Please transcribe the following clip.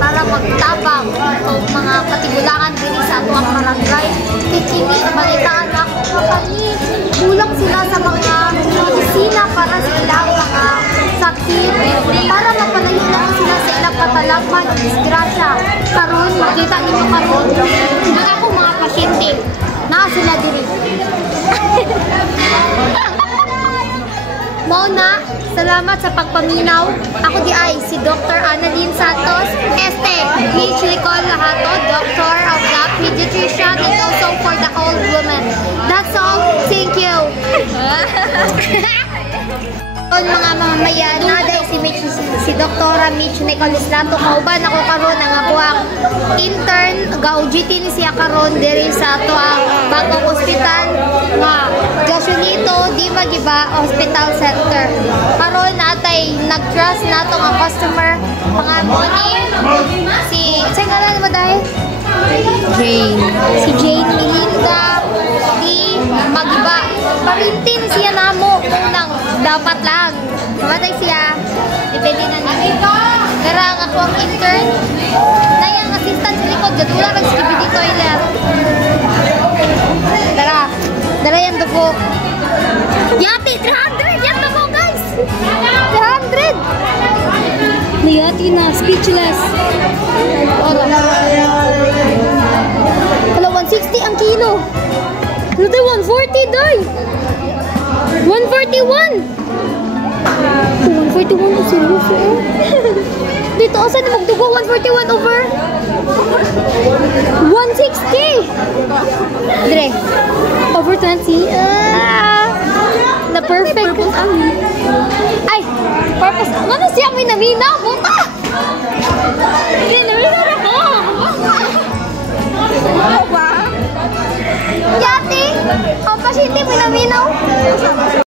para magtabang o mga katigulangan din sa ato ang barangay. Kini balitaan ako kami kulang sila sa mga medisina para sa ilang mga sakit para mapalayo lang sila sa ilang katalagman o disgrasya. Karon makita ninyo karon ang ako mga pasyente na sila diri. Mona, salamat sa pagpaminaw. Ako di ay si Dr. Annalyn Santos, Mitch Nicole Lahato, Doctor of Lab Pediatrician and also for the old women. That's all. Thank you. Mga mamamayan na dahil si Dr. Mitch Nicole Lahato kauban ako karon ang ako ang intern gaujitin siya karon diri sa ato ang bagong ospital nga Gasunito di Magiba Hospital Center. Karon natay nag-trust nato ang customer pangamon si ngalan mo dahil Jane. Si Jane Melinda di Magiba. Parintin siya namo unang dapat lang. Matay siya. Depende na nito. Pero ang ako ang intern na yung assistant sa likod gadula lang sa KBD toilet. Dara yan dugo. Yati 300 yan dugo guys. 300. Niyati na speechless. Wala 160 ang kilo. Dito 140 day. 141. 141 ang seryoso eh. Dito asa na magdugo 141 over 160. Dire. Over 20. The perfect. Ay, purpose. Ano siya may namina? Buta! Hindi, namina na ko. Ano ba? Yati, ang pasyente may naminaw.